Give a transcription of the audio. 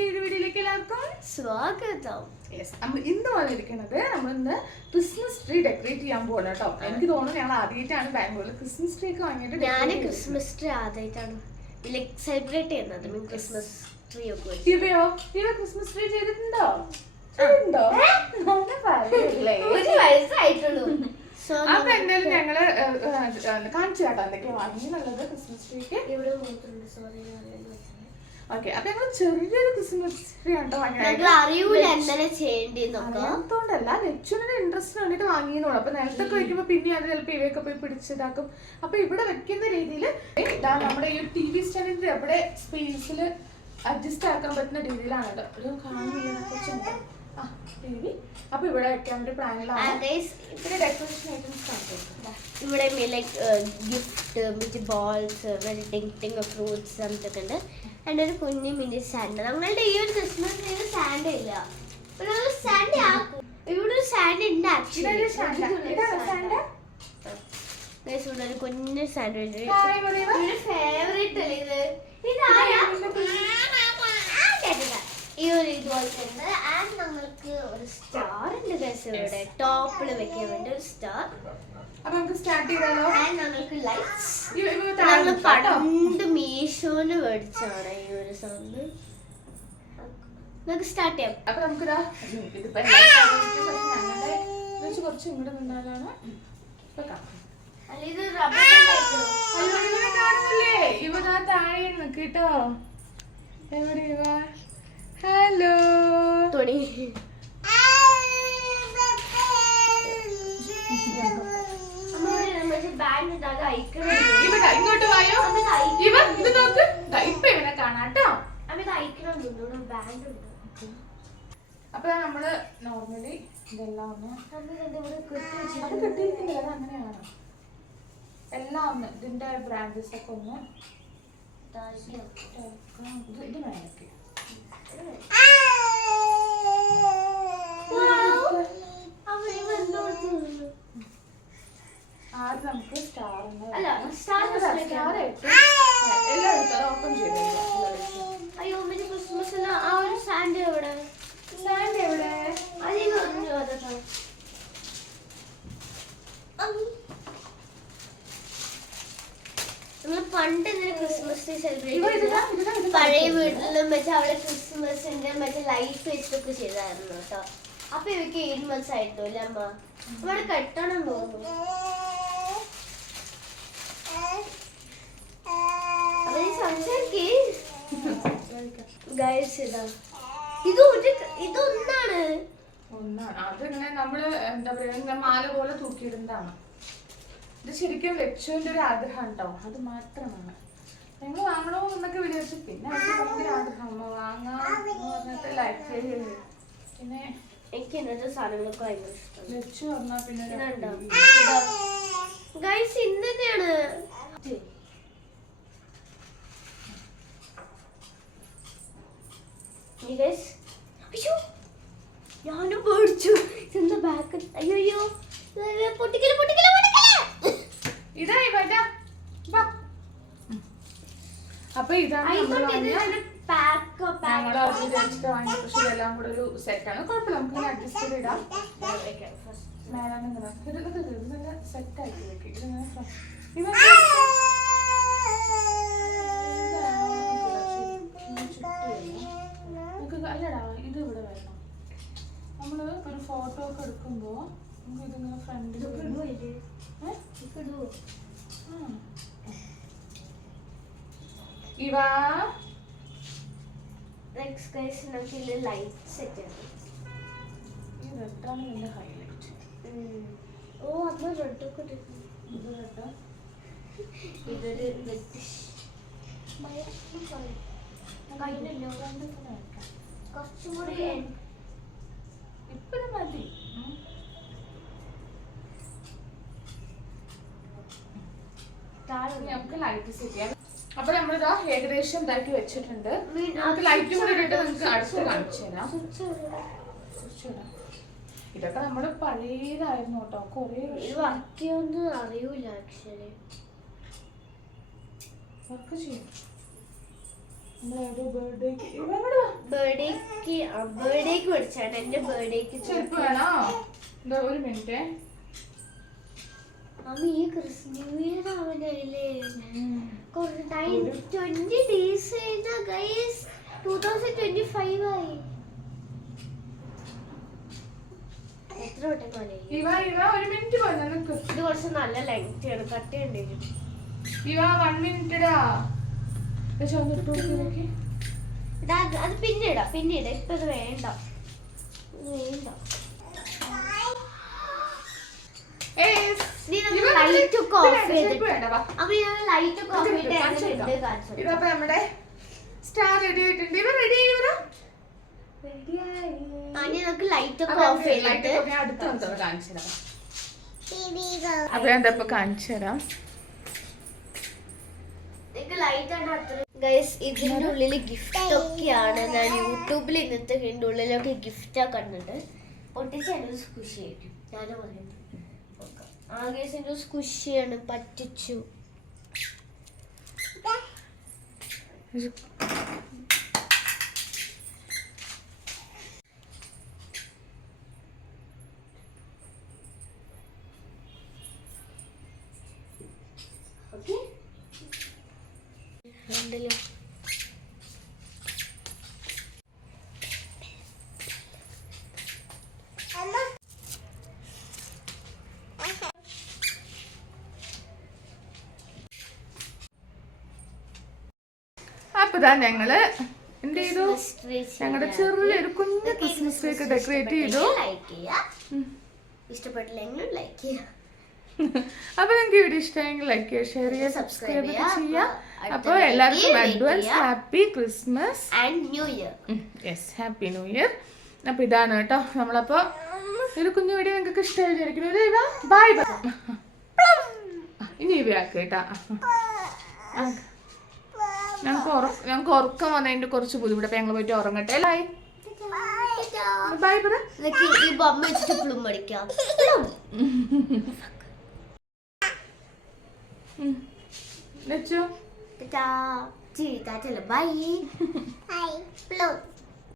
പുതിയൊരു വീഡിയോയിലേക്ക് എല്ലാവർക്കും സ്വാഗതം. ഇന്ന് വന്നിരിക്കുന്നത് നമ്മളിന്ന് ക്രിസ്മസ് ട്രീ ഡെക്കറേറ്റ് ചെയ്യാൻ പോകണം കേട്ടോ. എനിക്ക് തോന്നുന്നു ഞങ്ങൾ ആദ്യമായിട്ടാണ് ബാംഗ്ലൂരിൽ ക്രിസ്മസ് ട്രീ ഒക്കെ വാങ്ങിയിട്ട് ഞാൻ ക്രിസ്മസ് ട്രീ ആദ്യമായിട്ടാണ് സെലിബ്രേറ്റ് ചെയ്യുന്നത്. ക്രിസ്മസ് ട്രീ ഒക്കെ ഇവയോ ഇവ ക്രിസ്മസ് ട്രീ ചെയ്തിട്ടുണ്ടോ? വയസ്സായിട്ടുള്ളൂ. അപ്പൊ എന്തായാലും ഞങ്ങള് കാണിച്ചു കേട്ടോ എന്തൊക്കെയാ വാങ്ങിയെന്നുള്ളത് ക്രിസ്മസ് ട്രീക്ക്. ഇവിടെ ഓക്കെ, അപ്പൊ ഞങ്ങൾ ചെറിയൊരു ക്രിസ്മസ് ട്രീ ഉണ്ടോ അറിയൂല എന്താണ് ചെയ്യേണ്ടതെന്നൊക്കെ. അതുകൊണ്ടല്ല, നെച്ചുവിന്റെ ഇൻട്രസ്റ്റിന് വേണ്ടിട്ട് വാങ്ങിയെന്നുള്ളൂ. അപ്പൊ നിലത്തൊക്കെ വെക്കുമ്പോ പിന്നെ അത് ചിലപ്പോ ഇവയൊക്കെ പോയി പിടിച്ചിട്ടാക്കും. അപ്പൊ ഇവിടെ വെക്കുന്ന രീതിയിൽ നമ്മുടെ ഈ TV സ്റ്റാൻഡിന്റെ എവിടെ സ്പേസിൽ അഡ്ജസ്റ്റ് ആക്കാൻ പറ്റുന്ന രീതിയിലാണ് കേട്ടോ. ഒരു കാണുന്നില്ല കുറച്ചുണ്ട്. അപ്പൊ ഇവിടെ വെക്കാൻ വേണ്ടി പ്ലാനിലാണ്. ഡെക്കറേഷൻ ഐറ്റംസ് ഇവിടെ ഗിഫ്റ്റ് ബോൾസ് ടിങ് ഫ്രൂട്ട്സ് അങ്ങനത്തെ ഉണ്ട്. എൻ്റെ ഒരു കുഞ്ഞു മിനി സാൻഡ്. നമ്മളുടെ ഈ ഒരു ക്രിസ്മസ് സാൻഡ് ഇല്ല, ഒരു സാൻഡ് ആക്കും. ഇവിടെ ഒരു സാൻഡ് ഉണ്ട് ആക്ച്വലി. ഇവിടെ ഒരു കുഞ്ഞു സാൻഡ് ഫേവറേറ്റ് അല്ലേ ഇത്. ഈ ഒരു ഇതുപോലത്തെ ഉണ്ട്. ആൻഡ് നമ്മൾക്ക് ഒരു സ്റ്റാർ ഉണ്ട് ഗൈസ് ഇവിടെ ടോപ്പിൽ വെക്കാൻ വേണ്ടി ഒരു സ്റ്റാർ. അപ്പൊ നമുക്ക് സ്റ്റാർട്ട് ചെയ്താലോ? ആൻഡ് നമ്മൾക്ക് ലൈറ്റ്സ് നമ്മൾ പണ്ട് മീഷോന് മേടിച്ചാണ് ഈ ഒരു സൗണ്ട്. നമുക്ക് സ്റ്റാർട്ട് ചെയ്യാം. അപ്പൊ നമുക്ക് കുറച്ച് ഇങ്ങോട്ട് നിന്നാലാണ് ഇത് റബ്ബർ കാണുന്നില്ലേ? ഇവ താഴെ നിൽക്കട്ടോ. എവിടെ ഇവ? ഹലോ തുണി. ഇങ്ങോട്ട് വായോ. ഇവ ഇത് നോക്ക്. ഇപ്പൊ ഇവനെ കാണാട്ടോ. അപ്പൊ നമ്മള് നോർമലി ഇതെല്ലാം ഒന്ന് കെട്ടിയിരിക്കുന്നില്ല, അത് അങ്ങനെയാണ്. എല്ലാം ഒന്ന് ഇതിന്റെ ബ്രാഞ്ചസ് ഒക്കെ ഒന്ന് ഇത് മേലക്ക് ആദ്യം നമുക്ക് സ്റ്റാർ ഓപ്പൺ ചെയ്ത്. അയ്യോ ക്രിസ്മസ് ആ ഒരു സാൻഡ് എവിടെ? സാൻഡ് എവിടെ? നമ്മള് പണ്ട് ഇതിന് ക്രിസ്മസ് ട്രീ സെലിബ്രേറ്റ് പഴയ വീട്ടിലും മറ്റേ അവിടെ ക്രിസ്മസിന്റെ മറ്റേ ലൈറ്റ് വെച്ചിട്ടൊക്കെ ചെയ്തായിരുന്നു കേട്ടോ. അപ്പൊ ഇവയ്ക്ക് 8 months ആയിട്ടു അല്ലേ അമ്മ? ഇവിടെ കെട്ടണം തോന്നുന്നു. അപ്പൊ നീ സംസാരിക്കേ ഗൈസ്. ഇതൊന്നാണ്. അതിങ്ങനെ നമ്മള് എന്താ പറയാ മാല പോലെ തൂക്കിയിടുന്നതാണ്. ഇത് ശരിക്കും ലക്ഷ്മിന്റെ ഒരു ആഗ്രഹം കേട്ടോ. അത് മാത്രമാണ് ഞങ്ങൾ വാങ്ങണോ എന്നൊക്കെ വിചാരിച്ചു. പിന്നെ ഭയങ്കര ആഗ്രഹം വാങ്ങാന്ന് പറഞ്ഞിട്ട് ലൈഫ്. പിന്നെ എനിക്ക് ഇന്നത്തെ സാധനങ്ങളൊക്കെ ഭയങ്കര ഇഷ്ടം. ലച്ചു പറഞ്ഞാ പിന്നെ ഗൈസ് ഇന്നെയാണ് ഞാനും പേടിച്ചു. ഇതെന്താ ബാക്ക്? അയ്യോ പൊട്ടിക്കല് പൊട്ടിക്കല് പൊട്ടിക്കല്. ഇതായി അപ്പൊ ഇതാണ് പക്ഷെ ഇതെല്ലാം കൂടെ ഒരു സെറ്റാണ്. കുഴപ്പമില്ല, നമുക്ക് ഇങ്ങനെ അഡ്ജസ്റ്റ് ചെയ്ത് ഇടാം. മേലാണ് നല്ല സെറ്റ് ആക്കി വെക്കും. അല്ലടാ, ഇത് ഇവിടെ വരണം. നമ്മള് ഒരു ഫോട്ടോ ഒക്കെ എടുക്കുമ്പോ നമുക്ക് ഇതിങ്ങനെ ഫ്രണ്ടിൽ ഇവ ലൈറ്റ് സെറ്റ് ആണ്. ഈ റെഡാണ് ഇതിന്റെ ഹൈലൈറ്റ്. ഓ അത് റെഡൊക്കെ ഇത് റെഡ്. ഇതൊരു കുറച്ചും കൂടി ഇപ്പഴും മതി. നമുക്ക് ലൈറ്റ് സെറ്റ് ചെയ്യാം. അപ്പൊ നമ്മളിതാ ഏകദേശം ഇതാക്കി വെച്ചിട്ടുണ്ട്. നമുക്ക് ലൈറ്റ് കൂടെ ഇട്ടിട്ട് നമുക്ക് അടുത്ത് കാണിച്ചു തരാം. ഇതൊക്കെ നമ്മള് പഴയതായിരുന്നു കേട്ടോ. കൊറേ വർക്കൊന്നും അറിയൂല. ആക്ച്വലി വർക്ക് ചെയ്യും. ബർത്ത്ഡേക്ക് മേടിച്ചാണ് എന്റെ ബർത്ത്ഡേക്ക്. ചെരുപ്പ് വേണോ? ഒരു മിനിറ്റ്. അമ്മ ഈ ന്യൂ ഇയർ ആവാനായില്ലേ? 20 days കഴിഞ്ഞാ ഗൈസ് 2025 ആയി. എത്ര വട്ടം കളയും? ഒരു മിനിറ്റ് പോയി. ഇത് കുറച്ച് നല്ല ലെങ്ത് ആണ്, കട്ട് ചെയ്യേണ്ടി വരും. 1 മിനിറ്റടാ. അത് പിന്നീടാ ഇപ്പൊ ഇത് വേണ്ട. ലൈറ്റ് ഒക്കെ ഓഫ് ചെയ്തിട്ട് ഇതപ്പോ നമ്മുടെ സ്റ്റാർ റെഡി ആയിട്ടുണ്ട്. ഇവ റെഡി ആയി വരാം. നമുക്ക് ലൈറ്റ് ഒക്കെ ഓഫ് ചെയ്തിട്ട് അപ്പൊ ഞാൻ ഇതപ്പോ കാണിച്ചു തരാം. ഗൈസ് ഇതിന്റെ ഉള്ളില് ഗിഫ്റ്റ് ഒക്കെയാണ്. ഞാൻ യൂട്യൂബിൽ ഇന്നത്തെ ഇതിന്റെ ഉള്ളിലൊക്കെ ഗിഫ്റ്റ് ഒക്കെ കണ്ടിട്ട് പൊട്ടിച്ചാലും സ്കുഷിയായിരിക്കും. ഞാനും പറയുന്നത് ആകെ സ്കുഷിയാണ്. പറ്റിച്ചു. ഓക്കെ ഉണ്ടല്ലോ. അപ്പൊ ഞങ്ങള് എന്ത് ചെയ്തു? ഞങ്ങളുടെ ചെറിയൊരു കുഞ്ഞു ക്രിസ്മസ് ട്രീ ഒക്കെ ഡെക്കറേറ്റ് ചെയ്തു. ഇഷ്ടപ്പെട്ടില്ലെങ്കിൽ ലൈക്ക് ചെയ്യാം. അപ്പൊ നിങ്ങൾക്ക് വീഡിയോ ഇഷ്ടമെങ്കിൽ ലൈക്ക് ചെയ്യുക, ഷെയർ ചെയ്യുക, സബ്സ്ക്രൈബ് ഒക്കെ ചെയ്യുക. അപ്പൊ എല്ലാവർക്കും advance happy Christmas and new year. Yes, happy new year. അപ്പൊ ഇതാണ് കേട്ടോ നമ്മളപ്പോ ഒരു കുഞ്ഞു വീഡിയോ നിങ്ങൾക്ക് ഇഷ്ടമായി വിചാരിക്കുന്നത്. Bye bye. ഇനി ഇവയാക്ക് കേട്ടാ. ഞങ്ങൾക്ക് ഉറക്കം വന്നതിന്റെ കുറച്ച് ബുദ്ധിമുട്ട്. അപ്പൊ ഞങ്ങൾ പോയിട്ട് ഉറങ്ങട്ടെ. ബൈ പറ. ഈ ബൊമ്മ വെച്ചിട്ട് പ്ലും അടിക്കാം. വെച്ചോ. Ta-ta. Bye. Bye. Plum.